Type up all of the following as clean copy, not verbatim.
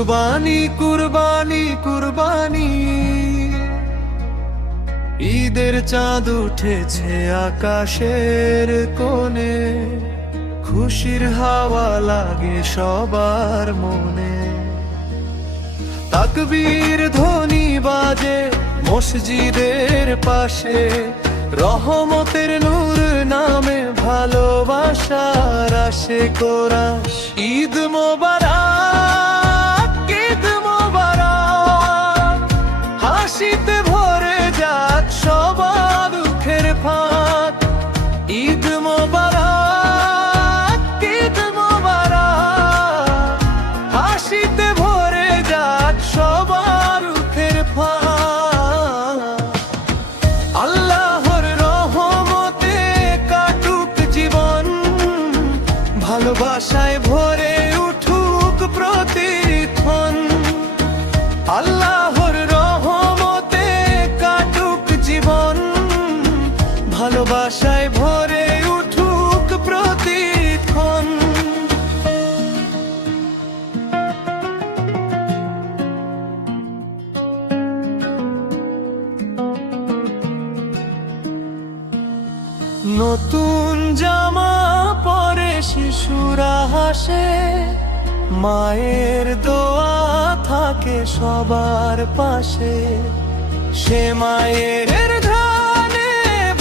কুরবানি কুরবানি কুরবানি, ঈদের চাঁদ উঠেছে আকাশের কোণে, খুশির হাওয়া লাগে সবার মনে। তাকবীর ধ্বনি বাজে মসজিদের পাশে, রহমতের নূর নামে ভালোবাসার আসে কোরাস। ঈদ মোবারক, ঈদ মোবারক, হাসিতে ভরে যাক সবার দুঃখের ফাঁক। ঈদ মোবারক, ঈদ মোবারক, হাসিতে ভরে যাক সবার দুঃখের ফাঁক। আল্লাহর রহমতে কাটুক জীবন, ভালোবাসায় ভরে উঠুক প্রতিক্ষণ। আল্লাহর রহমতে কাটুক জীবন, ভালোবাসায় ভরে উঠুক প্রতিক্ষণ। নতুন জামা পরে শিশুরা হাসে, মায়ের দোয়া থাকে সবার পাশে। সে মায়ের ধানে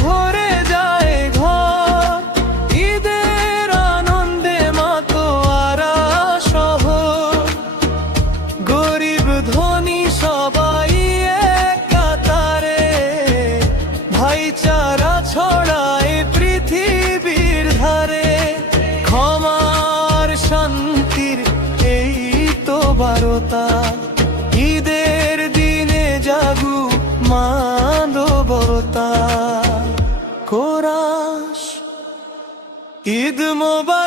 ভরে যায় ঘর, ঈদের আনন্দে মাতোয়ারা শহর। গরিব ধনী সবাই এক কাতারে, ভাইচারা ছড়ায় পৃথিবীর ধারে। ক্ষমার শান্তির এই তো বারতা, ঈদের দিনে জাগু মানবতা। কোরাস ঈদ মোবারক।